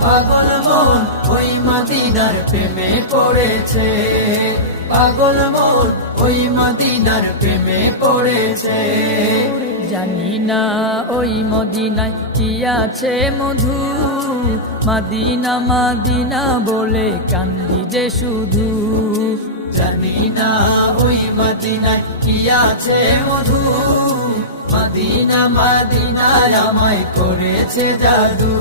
পাগল মন ওই মদিনার প্রেমে পড়েছে। পাগল মন ওই মদিনার প্রেমে পড়েছে। জানি না ওই মদিনায় কি আছে মধু। মাদিনা মাদিনা বলে কান্দি যে শুধু। জানি না ওই মদিনায় কি আছে মধু। মদিনা মদিনার আমায় করেছে জাদু।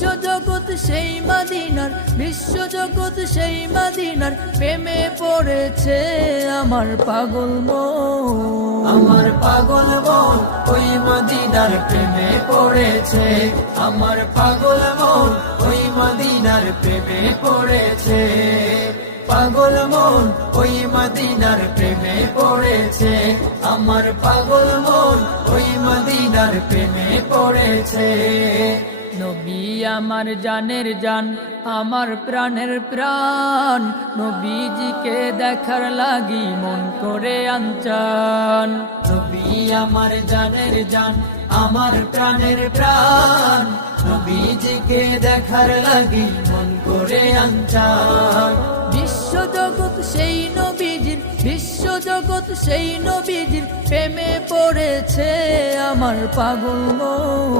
বিশ্ব জগৎ সেই মাদিনার বিশ্ব জগৎ সেই মাদিনার, প্রেমে পড়েছে আমার পাগল মন। আমার পাগল মন, ওই মদিনার প্রেমে পড়েছে। আমার পাগল মন, ওই মদিনার প্রেমে পড়েছে। পাগল মন, ওই মদিনার প্রেমে পড়েছে। আমার পাগল মন, ওই মদিনার প্রেমে পড়েছে। নবী আমার জানের জান, আমার প্রাণের প্রাণ। নবীজিকে দেখার লাগি মন করে আনচান। নবী আমার জানের জান, আমার প্রাণের প্রাণ। নবীজিকে দেখার লাগি মন করে আঞ্চান বিশ্ব জগৎ সেই নবীজির, বিশ্ব জগৎ সেই নবীজির। প্রেমে পড়েছে আমার পাগল মন।